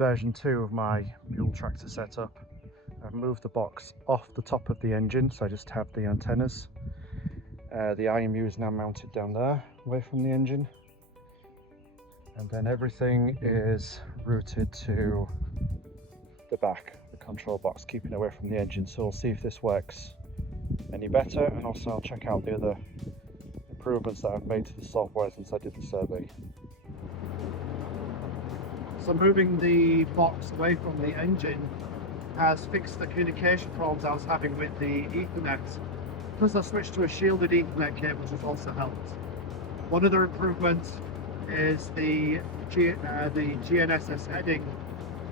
version 2 of my mule tractor setup. I've moved the box off the top of the engine, so I just have the antennas. The IMU is now mounted down there, away from the engine. And then everything is routed to the back, the control box, keeping away from the engine. So we'll see if this works any better, and also I'll check out the other improvements that I've made to the software since I did the survey. So moving the box away from the engine has fixed the communication problems I was having with the Ethernet. Plus I switched to a shielded Ethernet cable, which has also helped. One other improvement is the GNSS heading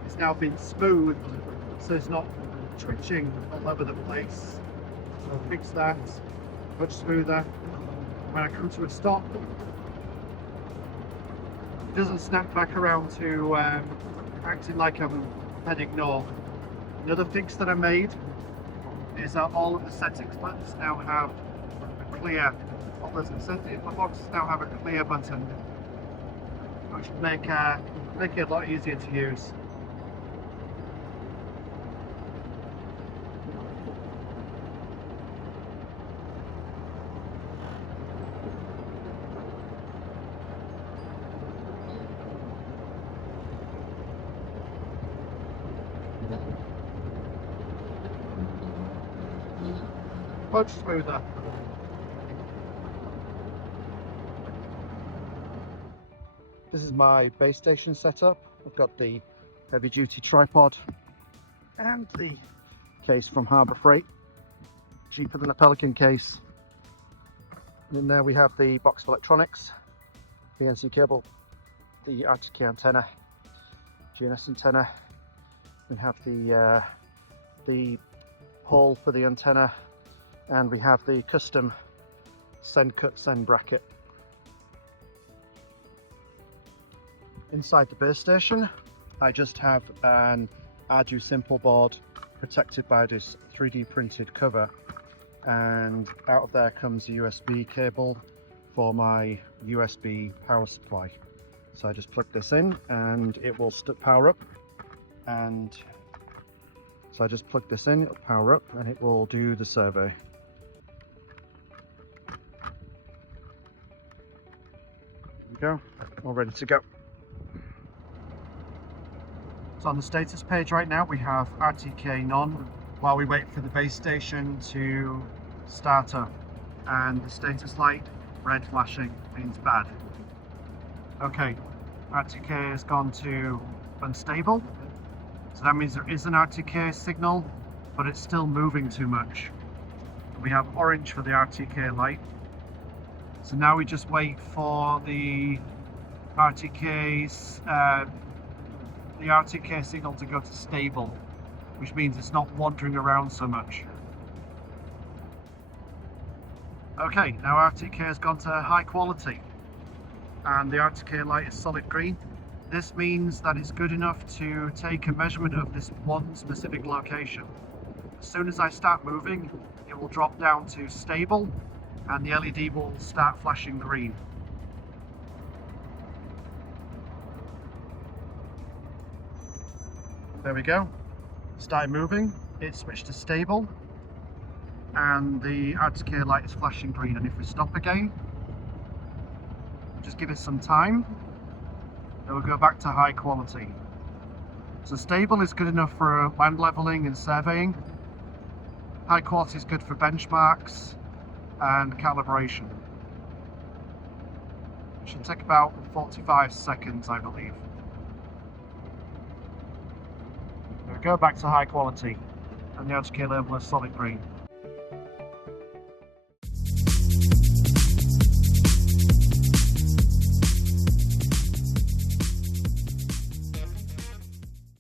is now been smoothed, so it's not twitching all over the place. So I'll fix that, much smoother. When I come to a stop, it doesn't snap back around to acting like I'm heading north. Another fix that I made is that all of the settings buttons now have a clear, all the settings boxes now have a clear button, which will make it a lot easier to use. Much smoother. This is my base station setup. I've got the heavy duty tripod and the case from Harbour Freight, cheaper than a Pelican case. And then there we have the box of electronics, BNC cable, the RTK antenna, GNS antenna. We have the hole for the antenna, and we have the custom send cut send bracket. Inside the base station, I just have an Arduino simple board protected by this 3D printed cover, and out of there comes a USB cable for my USB power supply. So I just plug this in and it will power up, and so I just plug this in, it'll power up and it will do the survey. Go, all ready to go. So on the status page right now we have RTK none while we wait for the base station to start up, and the status light red flashing means bad. Okay, RTK has gone to unstable, so that means there is an RTK signal, but it's still moving too much. We have orange for the RTK light. So now we just wait for the RTK signal to go to stable, which means it's not wandering around so much. Okay, now RTK has gone to high quality and the RTK light is solid green. This means that it's good enough to take a measurement of this one specific location. As soon as I start moving, it will drop down to stable and the LED will start flashing green. There we go. Started moving, it switched to stable, and the RTK light is flashing green. And if we stop again, just give it some time, it will go back to high quality. So stable is good enough for land leveling and surveying. High quality is good for benchmarks and calibration. It should take about 45 seconds, I believe. There we go, back to high quality, and the RTK label is solid green.